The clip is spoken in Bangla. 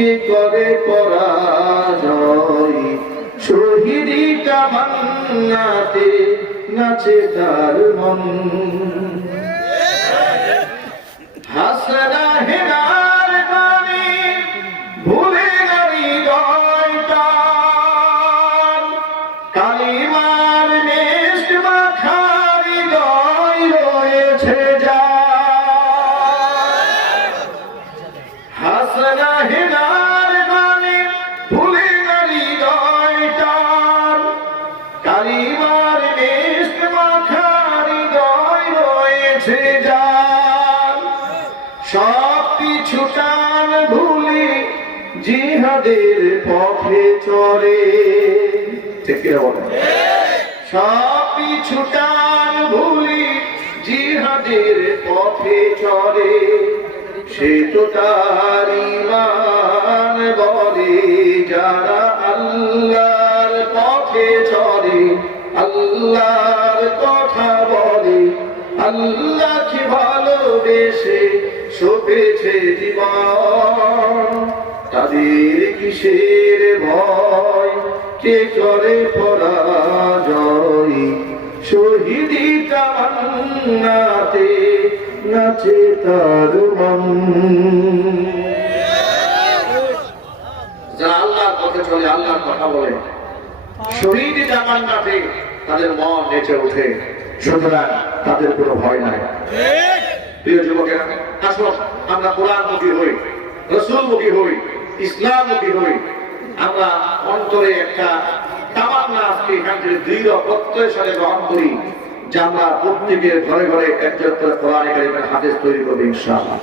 কি করে পরাজয় শহীদি তামান্নাতে নাচে তার মন হাসনা হেনার গানে ভুলে গেলি হৃদয়টা কালিমার মিষ্ট মাখা হৃদয় রয়েছে যা হাসনা হেনার গানে ভুলে গেলি হৃদয়টা কালিমার মিষ্ট মাখা হৃদয় রয়েছে যা সব কিছু টান ভুলি জিহাদের পথে চলে ঠিক বলে সব কিছু টান ভুলি জিহাদের পথে চলে সে তো তার ঈমান বলে যারা আল্লাহর পথে চলে আল্লাহর কথা বলে আল্লাহকে ভালোবেসে সপেছে জীবন তাদের কিসের ভয় কে করে পরাজয় শহীদি তামান্নাতে নাচে তার মন যারা আল্লাহর পথে চলে আল্লাহর কথা বলে শহীদি তামান্নাতে তাদের মন নেচে ওঠে সুতরাং তাদের কোনো ভয় নাই প্রিয় যুবকেরা আসুন আমরা কোরআনমুখী হই রাসূলমুখী হই ইসলামমুখী হই আমরা অন্তরে একটা তামান্না আজকে এখান থেকে দৃঢ় প্রত্যয়ের সাথে গ্রহণ করি যে আমরা প্রত্যেকের ঘরে ঘরে একজন করে কোরআন কারীমের হাদিস তৈরি করব ইনশাআল্লাহ।